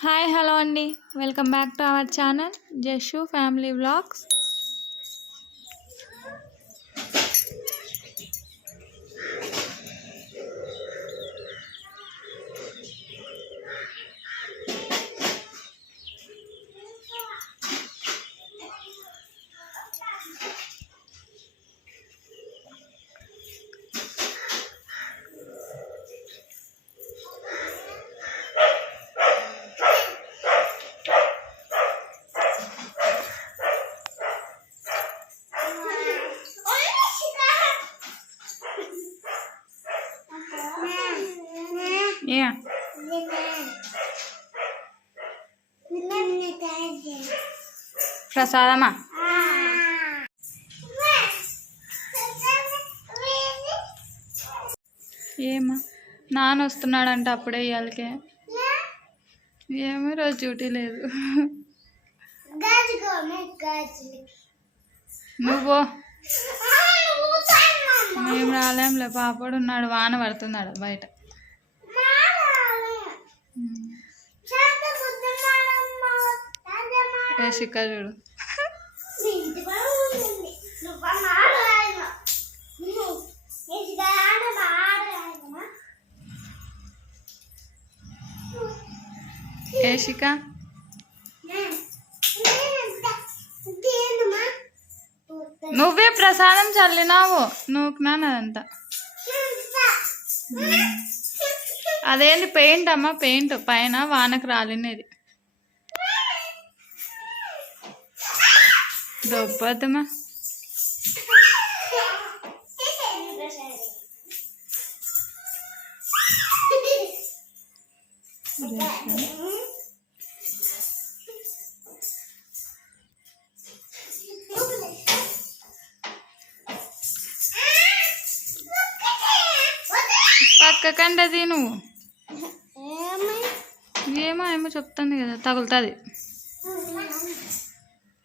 Hi hello అండి welcome back to our channel Jashu family vlogs ఏ ప్రసాదమా? ఏమా? నాన్న వస్తున్నాడంట అప్పుడే ఇవాళకే ఏమో రోజు డ్యూటీ లేదు. నువ్వు? మేము రాలేంలే పాపడు ఉన్నాడు వాన పడుతున్నాడు బయట. రేషిక చూడు. ఏషిక నువ్వే ప్రసాదం చల్లినావు. నువ్వు నాదంతా అదేంది పెయింట్ అమ్మ పెయింట్. పైన వానకు రాలినది. దొబ్బద్దమ్మా. పక్క కండది నువ్వు. ఏమో ఏమో చెప్తుంది కదా తగులుతుంది.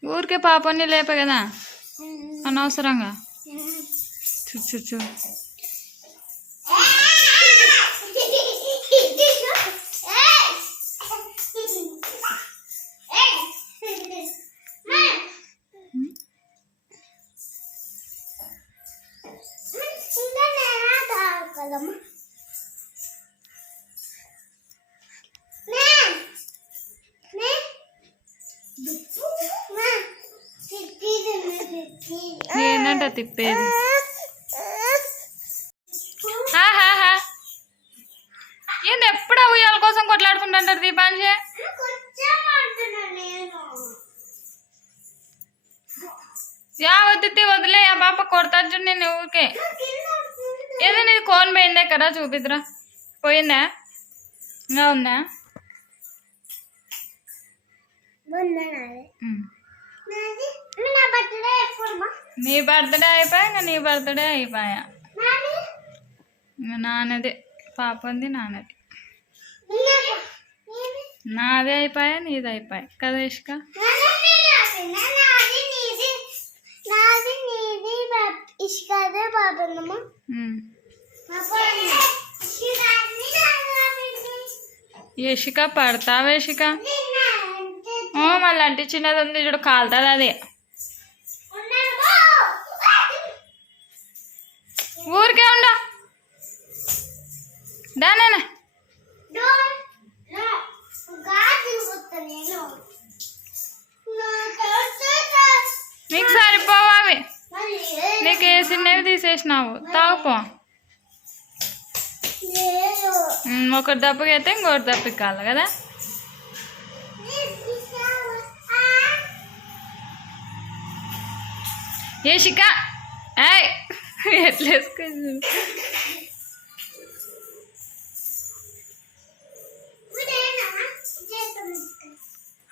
ఊరికే పాపని లేపే కదా అనవసరంగా. చూ చూ చూ ఏంటంట తిప్పేది. ఏంది ఎప్పుడు ఉయ్యాల కోసం కొట్లాడుకుంటుంటారు దీపాంజీ? యా వద్దు వదిలే ఆ పాప కొడతా చూడు నేను ఊరికే. ఏదో నీది కోన్ పోయిందే కదా చూపిద్దురా. పోయిందా? ఇంకా ఉందా. నీ బర్త్డే అయిపోయా నీ బర్త్డే అయిపోయా? ఇంకా నాన్నదే పాపంది నాన్నది. నాదే అయిపోయా నీది అయిపోయా? కదా ఇష్క? ఇషిక పడతావేషిక ఓ మళ్ళీ అంటే చిన్నది ఉంది చూడు కాలుతుంది అది. దానేనా నీకు సరిపోవు అవి. నీకు వేసినవి తీసేసినావు? తాగుపో ఒకటి దెబ్బకి అయితే ఇంకొకటి దెబ్బకి కావాలి కదా? ఏ శిక ఏయ్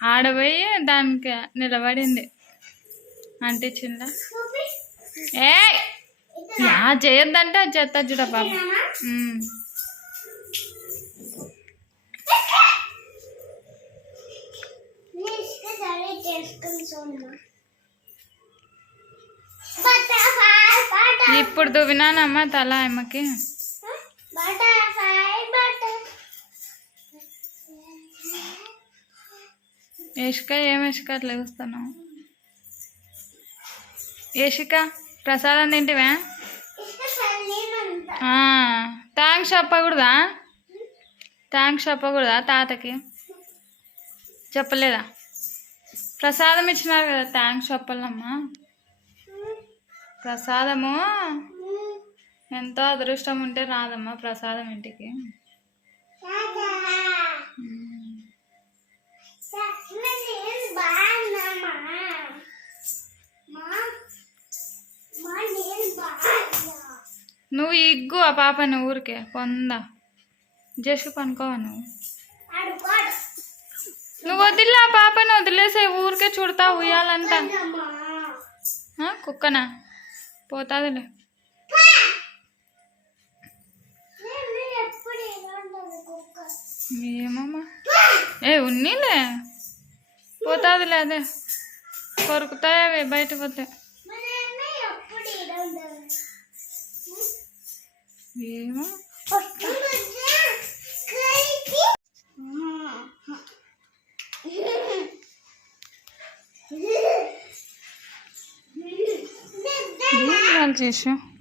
ఆడపోయి దానికి నిలబడింది. అంటించిందా ఏ యా చేయొద్దంటే అది చేస్తా చూడ ఉమ్. ఇప్పుడు దువ్వినానమ్మా తల అమ్మకి ఏషిక ఏం ఏషిక అట్లా చూస్తున్నావు? ఏషిక ప్రసాదం తింటివా? థ్యాంక్స్ చెప్పకూడదా? థ్యాంక్స్ చెప్పకూడదా తాతకి? చెప్పలేదా? ప్రసాదం ఇచ్చినారు కదా థ్యాంక్స్ చెప్పాలమ్మా. ప్రసాదము? ఎంతో అదృష్టం ఉంటే రాదమ్మా ప్రసాదం ఇంటికి. నువ్వు ఇగ్గు ఆ పాపని ఊరికే. పొందా. జస్ట్ పనుకోవా నువ్వు? నువ్వు వదిలే ఆ పాపని వదిలేసే ఊరికే చూడతా ఉయ్యాలంట. కుక్కనా? పోతాదిలే. ఏమమ్మా? ఏ ఉన్నీలే పోతాదిలే అదే. కొరుకుతాయి అవి? బయట పోతే. ఏమో ఏం చేసావు